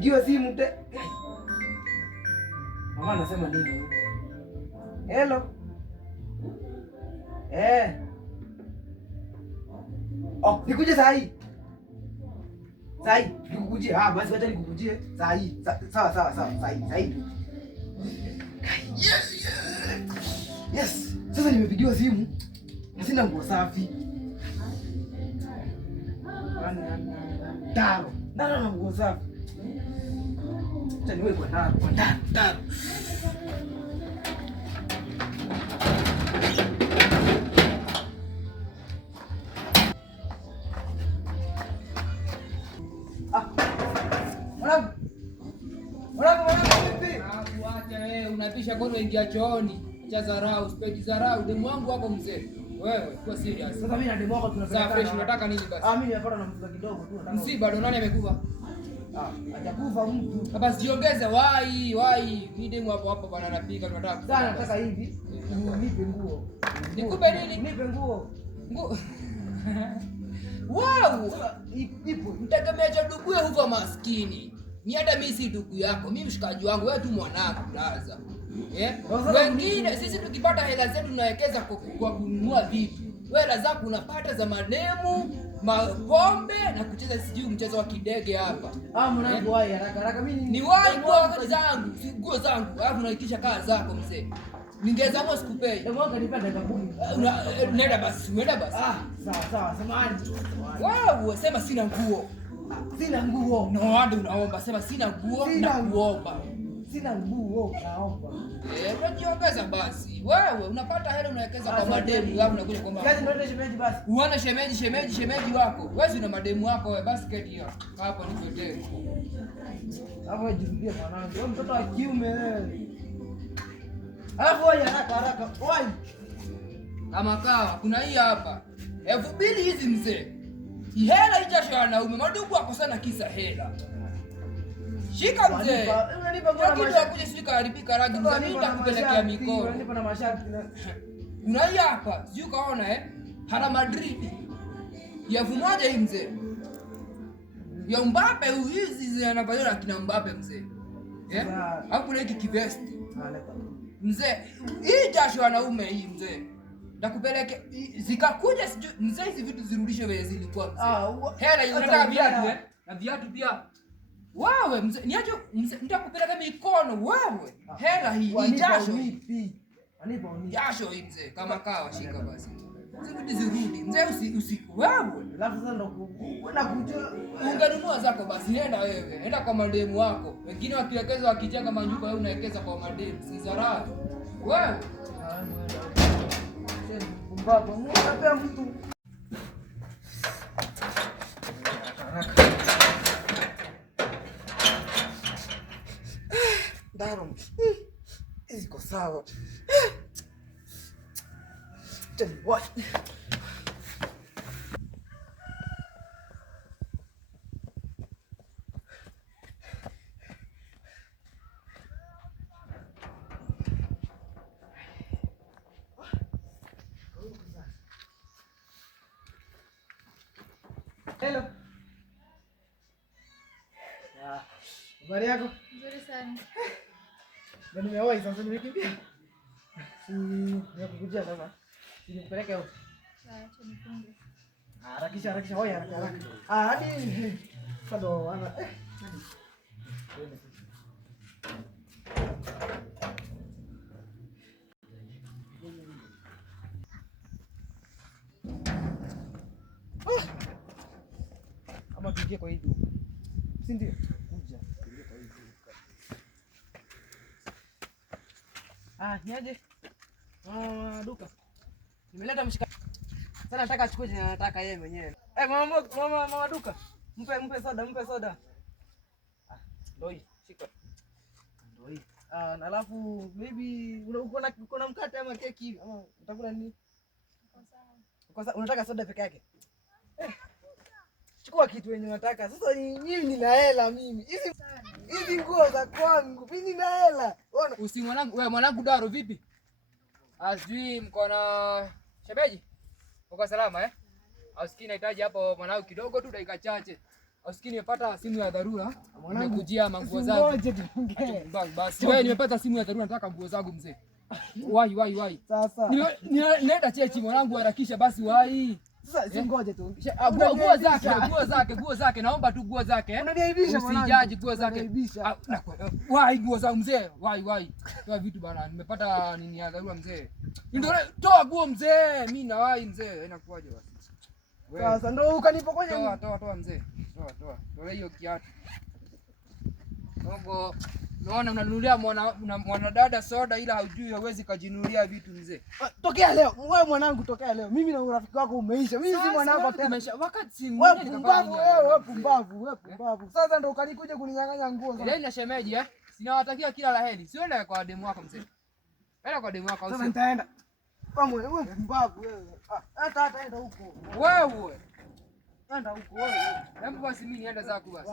nimepigiwa simu te. Mama anasema nini? Hello. Oh, nikuje saa hii. Saa hii nikukujie. Ah, basi acha nikukujie saa hii. Sawa saa hii. Yes. Sasa nimepigiwa simu. Sina nguo safi. Taro. Na nguo safi. Acha niwe kwa taro. Unapisha kono ingia chooni cha dharau, usipedi dharau. Demu wangu wako mzee. Wewe kwa serious. Sasa mimi na demu wako tunapenda. Sasa fresh unataka nini basi? Mimi nimepata na msiba kidogo tu nataka. Msiba ndo nani amekufa? Hajakufa mtu. Basi jiongeze wai. Ni demu hapo bwana anapika tunataka. Sasa nataka hivi. Nipe nguo. Nikupe nini? Nipe nguo. Nguo. Wow! Ipo. Mtegemea cha ndugu yako huko maskini. Ni hata mimi si ndugu yako. Mimi mshikaji wangu, wewe tu mwanangu blaza. Wengine sisi tukipata hela zetu tunawekeza kwa kununua vitu. Wewe hela zako unapata za mademu, mapombe na kucheza sijui mchezo wa kidege hapa. Mwanangu wai haraka mimi ni wai kwa zangu, nguo zangu. Alafu unaitisha kaa zako mzee. Ningeza mwa sikupei. Ndio mwanga nipenda dakika 10. Nenda basi. Sawa, samahani. Wewe sema sina nguo. Sina nguo. No, hadi unaomba. Sema sina nguo na kuomba. Sina nguo, naomba. Unajiongeza basi. Wewe unapata hela unawekeza kwa mademu, alafu unakuja kwamba. Kazi ndio shemeji basi. Uone shemeji wako. Wewe una mademu wako wewe basket hiyo. Hapo ni kweteni. Hapo jirudia mwanangu. Wewe mtoto wa kiume wewe. Alafu wewe haraka. Wai. Kama kawa kuna hii hapa. 2000 hizi mzee. Hela hijasho wanaume. Madugu wako sana kisa hela. Shika mzee. Unanipa kwa kitu akuje shika haribika rangi mzee. Mimi nitakupelekea mikono. Unanipa na masharti. Kuna hii hapa. Sio kaona Hala Madrid. Ya 1000 hii mzee. Ya Mbappe hizi zinapaliwa na kina Mbappe mzee. Hapo kuna hiki kivest. Mzee, hii jasho wanaume hii mzee. Nakupeleke zikakuja sijui mzee hizi vitu zirudishwe vile zilikuwa mzee. Hela unataka viatu na viatu pia. Wewe mzee, niache mzee nitakupeleka mikono wewe. Hela hii jasho vipi? Anipa unipi. Jasho hii mzee kama kawa shika basi. Zirudi mzee usiku wewe. Alafu sasa ndo kwenda kujua ungenunua zako basi nenda wewe. Nenda kwa mademu wako. Wengine wakiwekeza wakijenga manyumba wewe unawekeza kwa mademu. Si zarau. Wewe. Mbaba, unapea mtu. Darum. Iko sawa. What? Hello. Habari yako? Nzuri sana. Ndio nimewahi sasa nimekimbia. Nimekujia sasa. Nipeleke huko. Sawa, tunifunge. Harakisha, hoya haraka. Hadi sasa ana ama tuingie kwa hii duka. Si ndio? Kuja. Tuingie kwa hii duka. Niaje? Duka. Nimeleta mshika. Sasa nataka achukue jina nataka yeye mwenyewe. Mama duka. Mpe soda. Ndio hii. Shika. Ndio hii. Na alafu maybe uko na mkate ama keki ama utakula nini? Uko sawa. Unataka soda peke yake? Chukua kitu yenye unataka. Sasa mimi nina hela mimi. Hizi nguo za kwangu. Mimi nina hela. Unaona? Usi mwanangu, wewe mwanangu Daro vipi? Azui mko na shemeji? Uko salama Ausikii nahitaji hapo mwanangu kidogo tu dakika chache. Usikini nimepata simu ya dharura. Nimekujia manguo zangu. Ngoje tuongee. Basi wewe nimepata simu ya dharura nataka nguo zangu mzee. Wai. Sasa. Nenda chechi mwanangu harakisha basi wai. Sasa si ngoje tu. Nguo zake naomba tu nguo zake. Unaniaibisha mwanangu. Usijaji nguo zake. Wai nguo zangu mzee. Wai. Toa vitu bana. Nimepata nini ya dharura mzee. Ndio toa nguo mzee. Mimi na wai mzee. Inakuaje basi? Sasa ndio ukanipokonya. Toa mzee. Toa hiyo kiatu. Dogo. Naona unanunulia mwanadada soda ila haujui hawezi kujinunulia vitu mzee. Tokea leo. Wewe mwanangu tokea leo. Mimi na urafiki wako umeisha. Mimi si mwanangu tena. Wakati si wewe pumbavu. Sasa ndio ukanikuja kuninyang'anya nguo sasa. Ile shemeji sinawatakia kila laheri. Siende kwa demu wako mzee. Enda kwa demu wako. Sasa nitaenda. Wewe pumbavu wewe. Hata enda huko. Wewe. Enda huko wewe. Hebu basi mimi niende zako basi.